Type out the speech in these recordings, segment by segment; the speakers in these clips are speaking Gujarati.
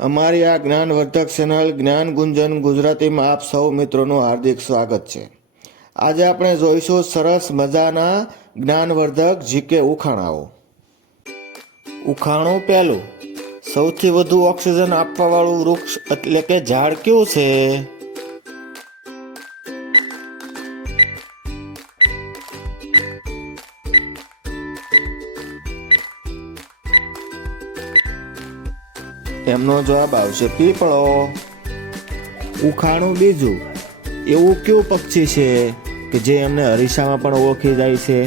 અમારી આ જ્ઞાનવર્ધક ચેનલ જ્ઞાન ગુંજન ગુજરાતીમાં આપ સૌ મિત્રોનું હાર્દિક સ્વાગત છે. આજે આપણે જોઈશું સરસ મજાના જ્ઞાનવર્ધક જીકે ઉખાણાઓ. ઉખાણું પહેલું, સૌથી વધુ ઓક્સિજન આપવાવાળું વૃક્ષ એટલે કે ઝાડ કયું છે? એમનો જવાબ આવશે પીપળો. ઉખાણું બીજું, એવું કયું પક્ષી છે કે જે એમને અરીસામાં પણ ઓળખી જાય છે?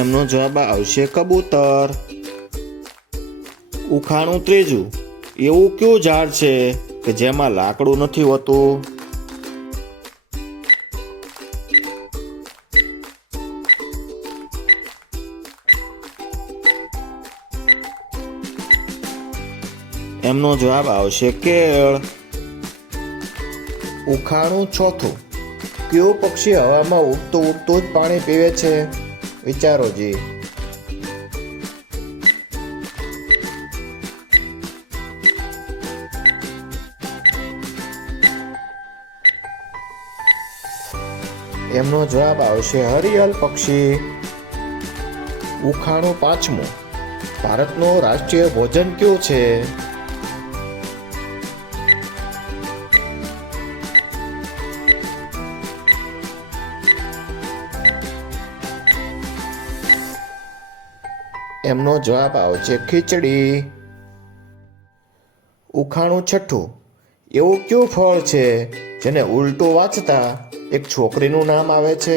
એમનો જવાબ આવશે કબૂતર. ઉખાણું ત્રીજું, એવું કયું ઝાડ છે કે જેમાં લાકડું નથી હોતું? એમનો જવાબ આવશે કેળ. ઉખાણું ચોથું, કયું પક્ષી હવામાં ઉડતું ઉડતું જ પાણી પીવે છે? વિચારો જી. એમનો જવાબ આવશે હરિયલ પક્ષી. ઉખાણું પાંચમું, ભારતનું રાષ્ટ્રીય ભોજન કયું છે? એમનો જવાબ આવશે ખીચડી. ઉખાણું છઠ્ઠું, એવું કયું ફળ છે જેને ઉલટું વાંચતા એક છોકરીનું નામ આવે છે?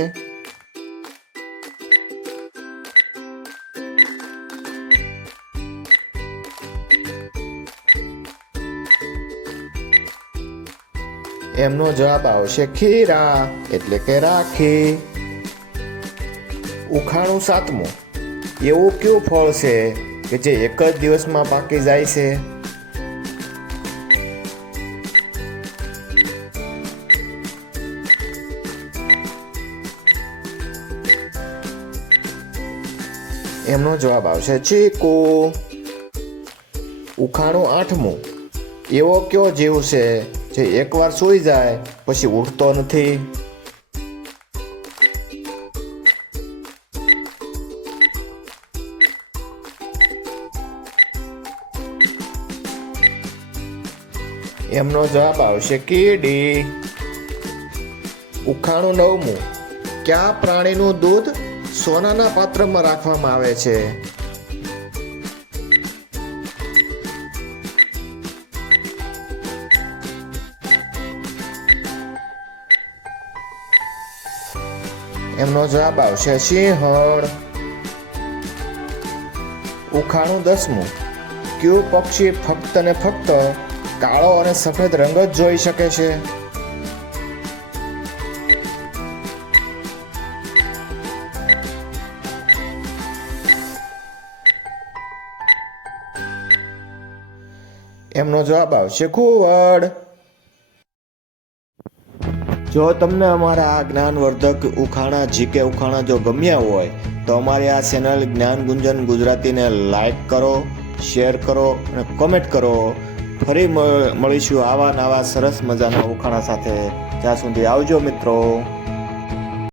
એમનો જવાબ આવશે ખીરા એટલે કે રાખી. ઉખાણું સાતમું, એવું કયું ફળ છે કે જે એક જ દિવસમાં પાકી જાય છે? એમનો જવાબ આવશે ચીકુ. ઉખાણું આઠમું, એવો કયો જીવ છે જે એકવાર સૂઈ જાય પછી ઉઠતો નથી? એમનો જવાબ આવશે કીડી. ઉખાણું નવમું, કયા પ્રાણીનું દૂધ સોનાના પાત્રમાં રાખવામાં આવે છે? એમનો જવાબ આવશે સિંહણ. ઉખાણું દસમું, કયું પક્ષી ફક્ત ને ફક્ત કાળો અને સફેદ રંગ જ જોઈ શકે છે? એમનો જવાબ આવશે ઘુવડ. જો તમને અમારા આ જ્ઞાનવર્ધક ઉખાણા જીકે ઉખાણા જો ગમ્યા હોય તો અમારી આ ચેનલ જ્ઞાન ગુંજન ગુજરાતીને લાઈક કરો, શેર કરો અને કોમેન્ટ કરો. ફરી મળીશું આવા નવા સરસ મજાના ઉખાણા સાથે. ત્યાં સુધી આવજો મિત્રો.